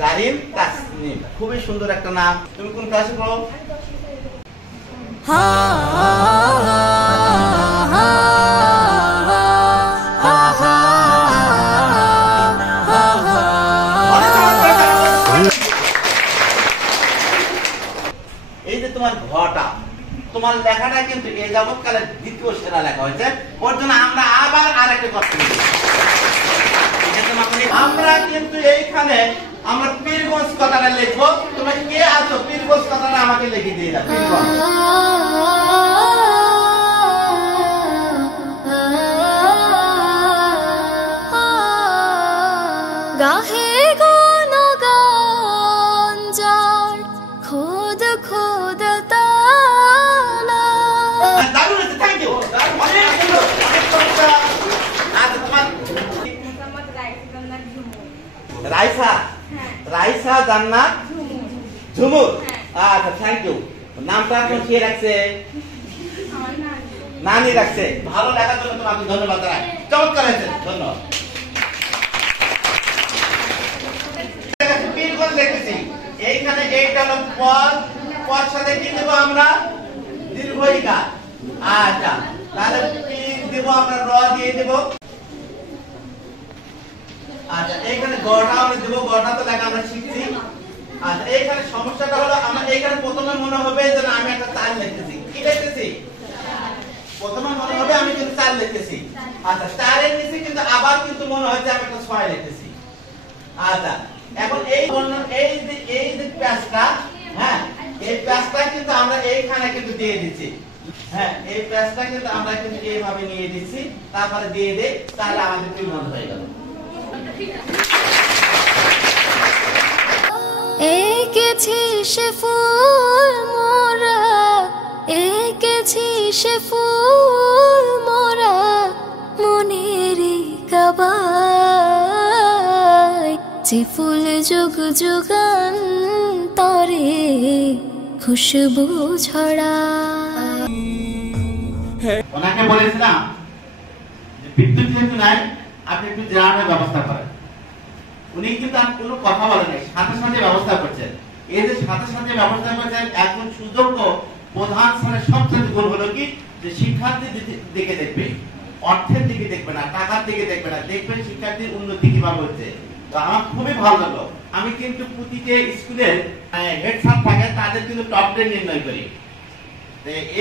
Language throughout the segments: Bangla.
জারিন তাসনিম, খুবই সুন্দর একটা নাম। তুমি কোন ক্লাসে পড়ো? এই যে তোমার ঘটা, তোমার লেখাটা কিন্তু এই যাবৎকালের দ্বিতীয় সেরা লেখা হয়েছে। ওর জন্য আমরা আবার আরেকটা কথা বলি, আমরা কিন্তু এইখানে আমরা পীরগঞ্জ কথাটা লিখবো। তোমরা কে আছো পীরগঞ্জ কথাটা আমাকে লিখে দিয়ে দাও। পীরগঞ্জ গাহে গান গাঞ্জার খোদ খোদ তালা। দারুণ আছে, থ্যাংক ইউ। অনেক সুন্দর, অনেক সুন্দর। আচ্ছা তোমার রাইসা, রাইসা জান্নাত ঝুমুর। আচ্ছা থ্যাংক ইউ। নামটা কোন কে রাখছে? নানি রাখছে। ভালো লেখার জন্য তোমাকে ধন্যবাদ জানাই। চমৎকার হয়েছে, ধন্যবাদ। লিখেছি এইখানে এইটা হলো পদ, পদ সাথে কি দেব আমরা? দীর্ঘইকার। আচ্ছা তাহলে কি দেব আমরা? র দিয়ে দেব। আচ্ছা এইখানে গড়া আমরা দেব, গড়া তো লেখা আমরা শিখছি। আচ্ছা এইখানে সমস্যাটা হলো আমরা এইখানে প্রথমে মনে হবে যে আমি একটা চাল লিখতেছি। কি লিখতেছি? প্রথমে মনে হবে আমি কিন্তু চাল লিখতেছি। আচ্ছা চারের নিচে কিন্তু আবার কিন্তু মনে হচ্ছে আমি একটা 6 লিখতেছি। আচ্ছা এখন এই যে প্যাচটা, হ্যাঁ এই প্যাচটা কিন্তু আমরা এইখানে কিন্তু দিয়ে দিচ্ছি। হ্যাঁ এই প্যাচটা কিন্তু আমরা কিন্তু এইভাবে নিয়ে দিচ্ছি, তারপরে দিয়ে দেই, তাহলে আমাদের কি মনে হয়ে গেল। এঁকেছি সে ফুল মোরা, এঁকেছি সে ফুল মোরা মনেরই কাবায়, যে ফুল যুগ যুগান তরে খুশবু ছড়ায়। ওনাকে বলেছিলাম যে বিদ্যুৎ যেহেতু নাই আপনি একটু জেনারেটরের ব্যবস্থা করেন। উনি কিন্তু আর কোনো কথা বলেন নাই, সাথে সাথে ব্যবস্থা করছেন। এই যে সাথে সাথে ব্যবস্থা করছেন, এখন সুযোগ্য প্রধান স্যারের সবচেয়ে গুণ হলো কি যে শিক্ষার্থীর দিকে দেখবে, অর্থের দিকে দেখবে না, টাকার দিকে দেখবে না, দেখবেন শিক্ষার্থীর উন্নতি কিভাবে হচ্ছে। তো আমার খুবই ভালো লাগলো। আমি কিন্তু প্রতিটা স্কুলের হেড স্যার থাকে, তাদের কিন্তু টপ 10 নির্ণয় করি।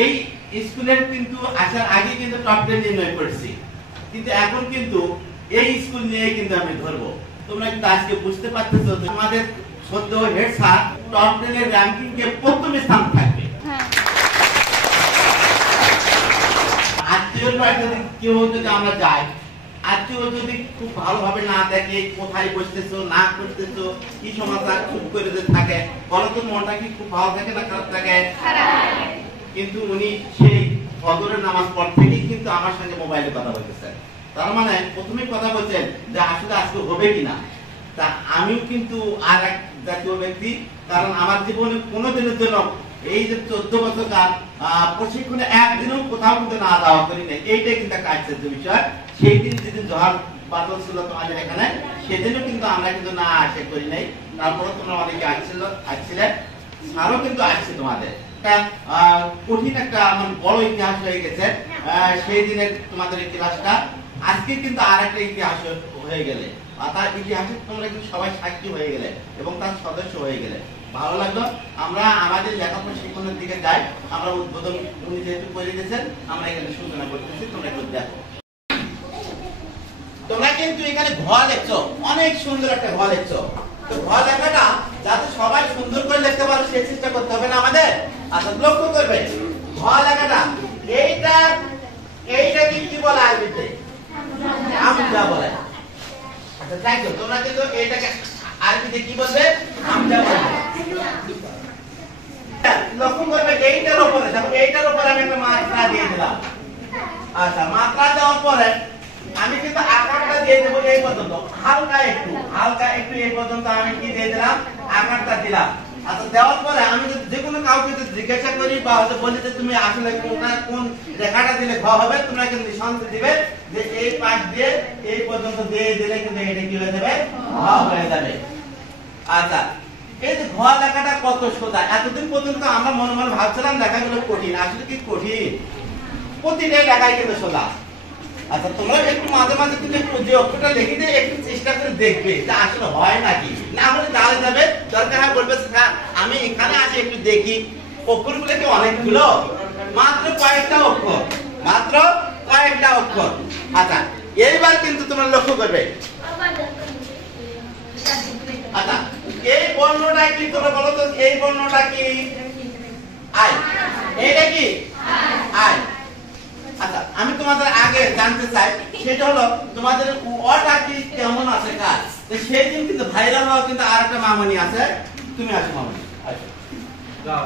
এই স্কুলের কিন্তু আসার আগে কিন্তু টপ 10 নির্ণয় করেছি, কিন্তু এখন কিন্তু এই স্কুল নিয়ে কিন্তু আমি ধরবো। তোমরা কিন্তু আজকে বুঝতে পারতেছো আমাদের সদ্য হেড স্যার টপ 10 এর র্যাঙ্কিং কে প্রথম স্থান থাকবে। আত্মীয়র বাড়ি যদি কেউ যদি আমরা যাই, আত্মীয় যদি খুব ভালোভাবে না দেখে, কোথায় বসতেছো না করতেছো কি সমাচার চুপ করে যদি থাকে, বলো তো মনটা কি খুব ভালো থাকে না খারাপ থাকে? কিন্তু উনি সেই ফজরের নামাজ পর থেকেই কিন্তু আমার সঙ্গে মোবাইলে কথা বলতেছেন। তার মানে প্রথমে কথা বলছেন যে আসলে আজকে হবে কিনা। তা আমিও কিন্তু আর এক জাতীয় ব্যক্তি, কারণ আমার জীবনে কোনোদিনের জন্য এই যে 14 বছর কাল প্রশিক্ষণে একদিনও কোথাও কিন্তু না যাওয়া করি নাই। এইটাই কিন্তু একটা আশ্চর্য বিষয়। সেই দিন যেদিন জোহার বাদল ছিল তোমাদের এখানে, সেদিনও কিন্তু আমরা কিন্তু না আসে করি নাই। তারপরে তোমরা অনেকে আসছিলেন, স্যারও কিন্তু আসছে তোমাদের। কঠিন একটা বড় ইতিহাস হয়ে গেছে সেই দিনের তোমাদের এই ক্লাসটা। আজকে কিন্তু আর একটা ইতিহাস হয়ে গেলে, তার ইতিহাসে তোমরা কিন্তু সবাই সাক্ষী হয়ে গেলে এবং তার সদস্য হয়ে গেলে। ভালো লাগলো। আমরা আমাদের লেখাপড়া শিক্ষণের দিকে যাই। আমরা উদ্বোধন উনি যেহেতু করে দিয়েছেন, আমরা এখানে সূচনা করতেছি, তোমরা একটু দেখো। তোমরা কিন্তু এখানে ঘ লিখছো, অনেক সুন্দর একটা ঘ লিখছো। তো ঘ লেখাটা যাতে সবাই সুন্দর করে লিখতে পারো সেই চেষ্টা করতে হবে না আমাদের। আচ্ছা লক্ষ্য করবে ঘ লেখাটা, এইটা কি বলে আরবিতে? হামজা বলে। আচ্ছা থ্যাংক ইউ। তোমরা কিন্তু এইটাকে আরবিতে কি বলবে? হামজা বলে। লক্ষ্য করবে এইটার উপরে, দেখো এইটার উপরে আমি একটা মাত্রা দিয়ে দিলাম। আচ্ছা মাত্রা দেওয়ার পরে আমি কিন্তু আকারটা দিয়ে দেবো এই পর্যন্ত, হালকা একটু এই পর্যন্ত আমি কি দিয়ে দিলাম? আকারটা দিলাম। আচ্ছা দেওয়ার পরে আমি যে কোনো কাউকে যদি জিজ্ঞাসা করি বা হয়তো বলি যে তুমি আসলে কোন রেখাটা দিলে ঘ হবে, তোমরা কিন্তু নিঃসন্দেহে দিবে যে এই পাশ দিয়ে এই পর্যন্ত দিয়ে দিলে কিন্তু এটা কি হয়ে যাবে? ঘ হয়ে যাবে। আচ্ছা, এই যে ঘ লেখাটা কত সোজা, এতদিন পর্যন্ত আমরা মনে মনে ভাবছিলাম লেখাগুলো কঠিন, আসলে কি কঠিন? প্রতিটাই লেখাই কিন্তু সোজা। আচ্ছা, তোমরা একটু মাঝে মাঝে কিন্তু একটু যে অক্ষরটা লিখে দিয়ে একটু চেষ্টা করে দেখবে যে আসলে হয় নাকি, না হলে দাঁড়ে যাবে, দরকার হয় বলবে স্যার আমি এখানে আসি একটু দেখি। অক্ষরগুলো কি অনেকগুলো? মাত্র কয়েকটা অক্ষর, মাত্র কয়েকটা অক্ষর। আচ্ছা, এইবার কিন্তু তোমরা লক্ষ্য করবে, আচ্ছা এই বর্ণটা কি তোমরা বলো তো, এই বর্ণটা কি? আই। এইটা কি? আই। আচ্ছা, আমি তোমাদের আগে জানতে চাই সেটা হলো তোমাদের অটা কি কেমন আছে কাজ। তো সেই দিন কিন্তু ভাইরাল হওয়া কিন্তু আর একটা মামনি আছে, তুমি আসো মামনি, আসো যাও।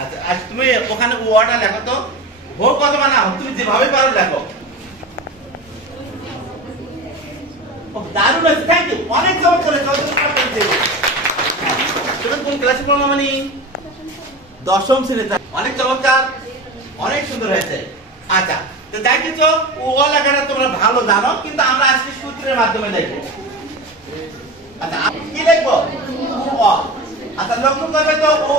আচ্ছা, আজ তুমি ওখানে ওয়াটা লেখো তো, হোক অথবা না হোক তুমি যেভাবে পারো লেখো। দারুণ আছে, থ্যাংক ইউ, অনেক চমৎকার করেছো। তুমি কোন ক্লাসে পড়ো মামনি? দশম শ্রেণীতে, অনেক চমৎকার, অনেক সুন্দর হয়েছে। আচ্ছা, তো দেখেছো ও লেখাটা তোমরা ভালো জানো, কিন্তু আমরা আজকে সূত্রের মাধ্যমে লিখবো। আচ্ছা, কি লিখবো? ও। আচ্ছা, লক্ষ্য করবে তো ও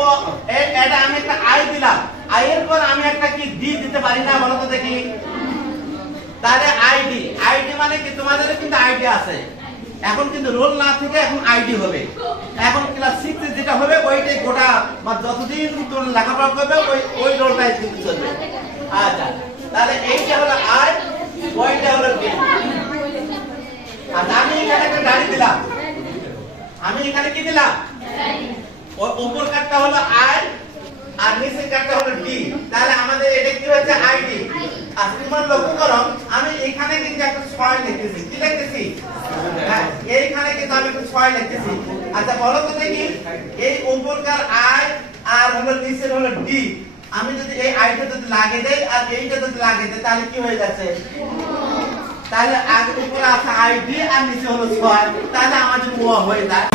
এটা আমি একটা আই দিলাম, আই এর পর আমি একটা কি ডি দিতে পারি না বলো তো দেখি? তাহলে আইডি, আইডি মানে কি তোমাদের কিন্তু আইডি আছে, এখন কিন্তু রোল না থেকে এখন আইডি হবে। এখন ক্লাস 6 এ যেটা হবে ওইটাই গোটা, মানে যতদিন তোর লেখাপড়া করবে ওই রোলটাই কিন্তু চলবে। আচ্ছা, তাহলে এইটা হলো আই, ওইটা হলো ডি। আর আমি এখানে একটা গাড়ি দিলাম, আমি এখানে কি দিলাম? ওই উপর কাটটা হলো আই আর নিচের কাটটা হলো ডি, তাহলে আমাদের এটা কি হচ্ছে? আইডি। আর তোমরা লক্ষ্য করো আমি এখানে কিন্তু একটা 6 লিখতেছি, কি লিখতেছি? হ্যাঁ, এইখানে কিন্তু আমি একটা 6 লিখতেছি। আচ্ছা বলো তো দেখি, এই উপরকার আই আর হলো নিচের হলো ডি, আমি যদি এই আইটা যদি লাগিয়ে দেই আর এইটা যদি লাগিয়ে দেই তাহলে কি হয়ে যাচ্ছে? তাহলে আগে উপরে আছে আইডি আর নিচে হলো 6, তাহলে আমাদের ও হয়ে যায়।